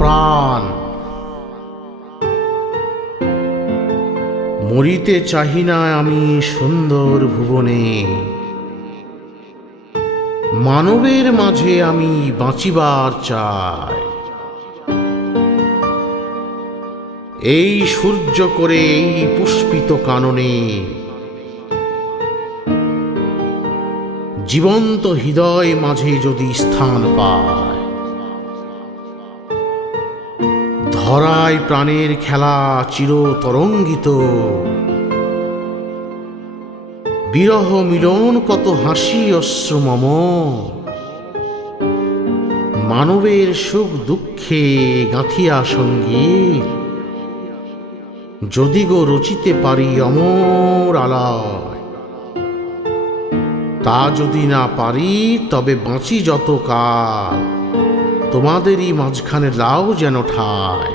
প্রাণ। মরিতে চাহি না আমি সুন্দর ভুবনে, মানবের মাঝে আমি বাঁচিবার চাই। এই সূর্য করে এই পুষ্পিত কাননে জীবন্ত হৃদয় মাঝে যদি স্থান পায়, ধরায় প্রাণের খেলা চিরতরঙ্গিত, বিরহ মিলন কত হাসি অশ্রু মম, মানবের সুখ দুঃখে গাঁথিয়া সঙ্গীত, যদি গো রচিতে পারি অমর আলয়, তা যদি না পারি তবে বাঁচি যত কাল তোমাদেরই মাঝখানে লাও যেন ঠায়।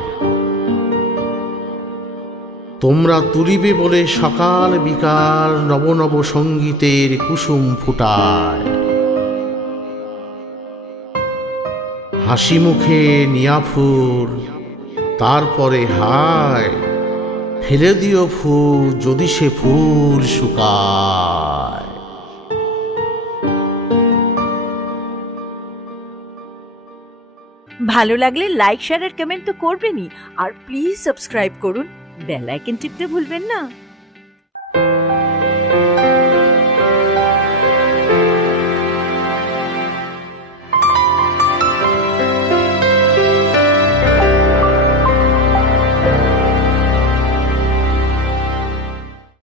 তোমরা তুলিবে বলে সকাল বিকাল নব নব সঙ্গীতের কুসুম ফুটায়, হাসি মুখে নিয়া ফুল, তারপরে হায় ফেলে দিও ফুল যদি সে ফুল শুকায়। ভালো লাগলে লাইক শেয়ার আর কমেন্ট তো করবেনই, আর প্লিজ সাবস্ক্রাইব করুন, বেল আইকন টিপতে ভুলবেন না।